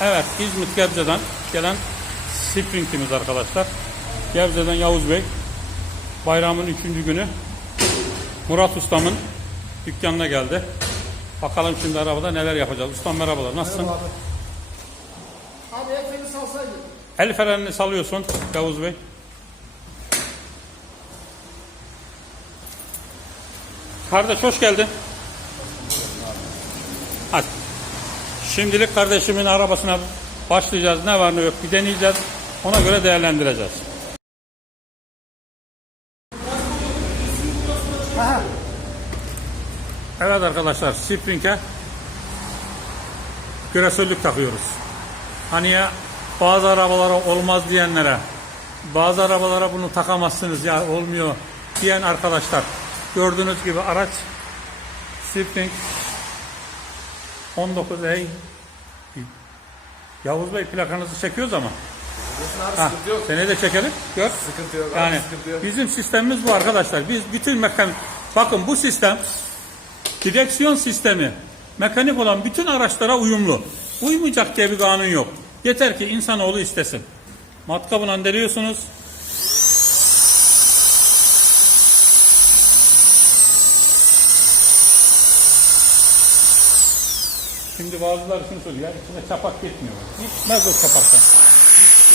Evet, İzmit Gebze'den gelen Spring'imiz arkadaşlar. Gebze'den Yavuz Bey. Bayramın üçüncü günü. Murat Ustam'ın dükkanına geldi. Bakalım şimdi arabada neler yapacağız. Ustam merhabalar, nasılsın? Abi. Abi el freni salsaydı. El frenini salıyorsun Yavuz Bey. Kardeş hoş geldin. Şimdilik kardeşimin arabasına başlayacağız. Ne var ne yok bir deneyeceğiz. Ona göre değerlendireceğiz. Aha. Evet arkadaşlar Spring'e küresörlük takıyoruz. Hani ya bazı arabalara olmaz diyenlere bazı arabalara bunu takamazsınız ya olmuyor diyen arkadaşlar gördüğünüz gibi araç Spring 19A Yavuz Bey plakanızı çekiyoruz ama. Ha, seni de çekelim. Gör. Sıkıntı yok abi, Yani sıkıntı yok. bizim sistemimiz bu arkadaşlar. Biz bütün mekanik bakın bu sistem direksiyon sistemi mekanik olan bütün araçlara uyumlu. Uymayacak diye bir kanun yok. Yeter ki insanoğlu istesin. Matkabına deliyorsunuz. Şimdi bazıları şunu söylüyor. içine çapak gitmiyor. Gitmez o çapaktan. Hiç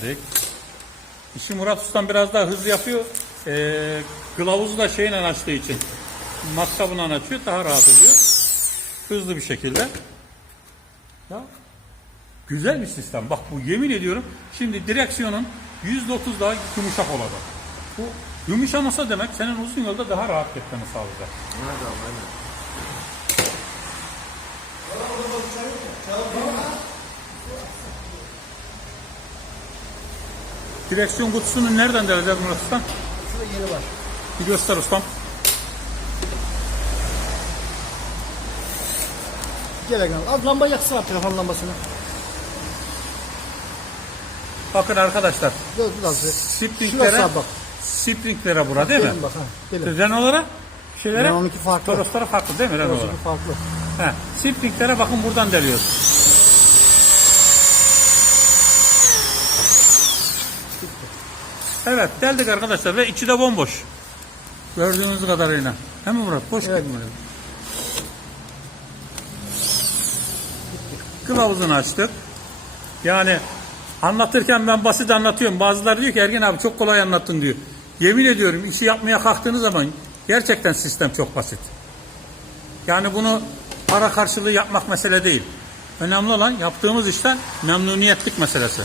şey. İşi Murat Ustam biraz daha hızlı yapıyor. Ee, kılavuzu da şeyle açtığı için matkabından açıyor. Daha rahat oluyor. Hızlı bir şekilde. Ya, güzel bir sistem. Bak bu yemin ediyorum. Şimdi direksiyonun %30 daha yumuşak olacak. Bu yumuşaması demek senin uzun yolda daha rahat gitmeni sağlayacak. Nerede abi aynen. Direksiyon kutusunu nereden deleceğiz Murat Ustam? Şurada yeri var. Bir göster ustam. Gel Ekrem. Abi lamba yaksana telefon lambasını. Bakın arkadaşlar. Gel biraz. Springlere, Şurası bak. Springlere bura değil mi? Gelin bak ha. Gelin. Renault'lara şeylere Renault'unki farklı. Toros'lara farklı değil mi Renault'lara? Burası farklı. He. Springlere bakın buradan deliyoruz. Evet deldik arkadaşlar ve içi de bomboş. Gördüğünüz kadarıyla. Hem Murat? Boş Evet. gibi? Kılavuzunu açtık. Yani anlatırken ben basit anlatıyorum. Bazıları diyor ki Ergen abi çok kolay anlattın diyor. Yemin ediyorum işi yapmaya kalktığınız zaman gerçekten sistem çok basit. Yani bunu para karşılığı yapmak mesele değil. Önemli olan yaptığımız işten memnuniyetlik meselesi.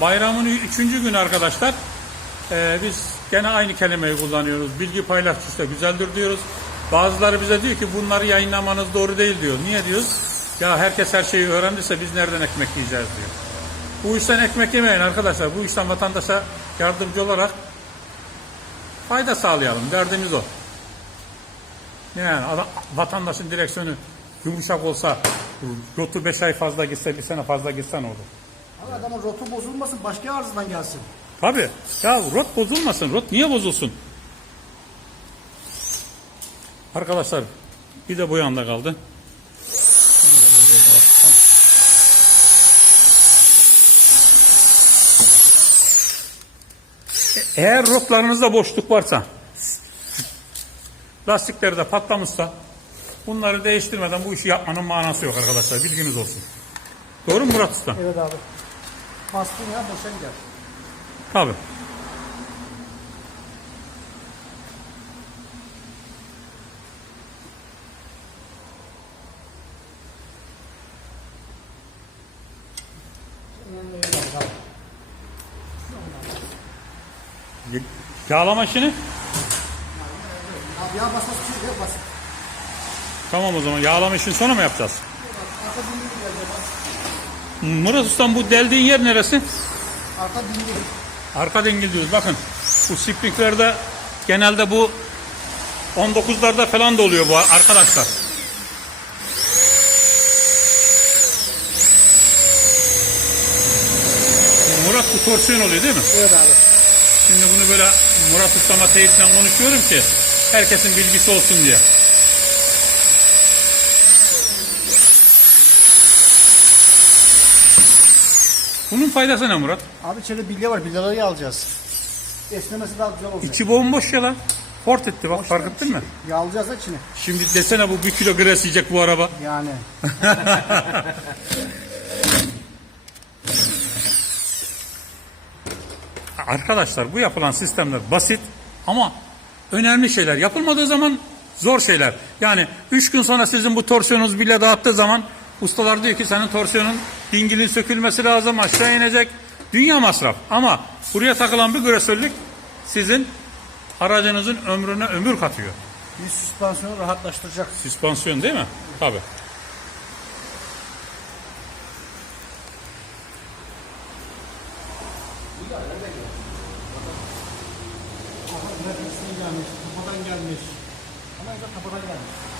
Bayramın üçüncü günü arkadaşlar. Ee, biz gene aynı kelimeyi kullanıyoruz. Bilgi paylaştıkça güzeldir diyoruz. Bazıları bize diyor ki bunları yayınlamanız doğru değil diyor. Niye diyoruz? Ya herkes her şeyi öğrendiyse biz nereden ekmek yiyeceğiz diyor. Bu işten ekmek yemeyin arkadaşlar. Bu işten vatandaşa yardımcı olarak fayda sağlayalım. Derdimiz o. Yani adam- vatandaşın direksiyonu yumuşak olsa, rotu 5 ay fazla gitse, bir sene fazla gitsen olur. Abi adamın rotu bozulmasın başka arızadan gelsin. Tabii. Ya rot bozulmasın. Rot niye bozulsun? Arkadaşlar bir de bu yanda kaldı. Eğer rotlarınızda boşluk varsa lastikleri de patlamışsa bunları değiştirmeden bu işi yapmanın manası yok arkadaşlar. Bilginiz olsun. Doğru mu Murat Usta? Evet abi. Bastın ya boşa gider. Tabii. Yağlama işini? Abi ya basması bir şey yok bas. Tamam o zaman yağlama işini sonra mı yapacağız? Arka dinleyin biraz ya bas. Murat Ustam bu deldiğin yer neresi? Arka dingil. Arka dingil diyoruz. Bakın bu springlerde genelde bu 19'larda falan da oluyor bu arkadaşlar. Murat bu torsiyon oluyor değil mi? Evet abi. Şimdi bunu böyle Murat Usta'ma teyitten konuşuyorum ki herkesin bilgisi olsun diye. Bunun faydası ne Murat? Abi içeride bilye var. Bilyeleri alacağız. Esnemesi daha güzel olacak. İçi bomboş ya lan. Port etti bak fark ettin mi? Yağlayacağız da içini. Şimdi desene bu bir kilo gres yiyecek bu araba. Yani. Arkadaşlar bu yapılan sistemler basit ama önemli şeyler. Yapılmadığı zaman zor şeyler. Yani 3 gün sonra sizin bu torsiyonunuz bile dağıttığı zaman ustalar diyor ki senin torsiyonun dingilin sökülmesi lazım aşağı inecek. Dünya masraf. Ama buraya takılan bir gresörlük sizin aracınızın ömrüne ömür katıyor. Bir süspansiyonu rahatlaştıracak. Süspansiyon değil mi? Gelmiş. Kafadan gelmiş. Ama kafadan gelmiş.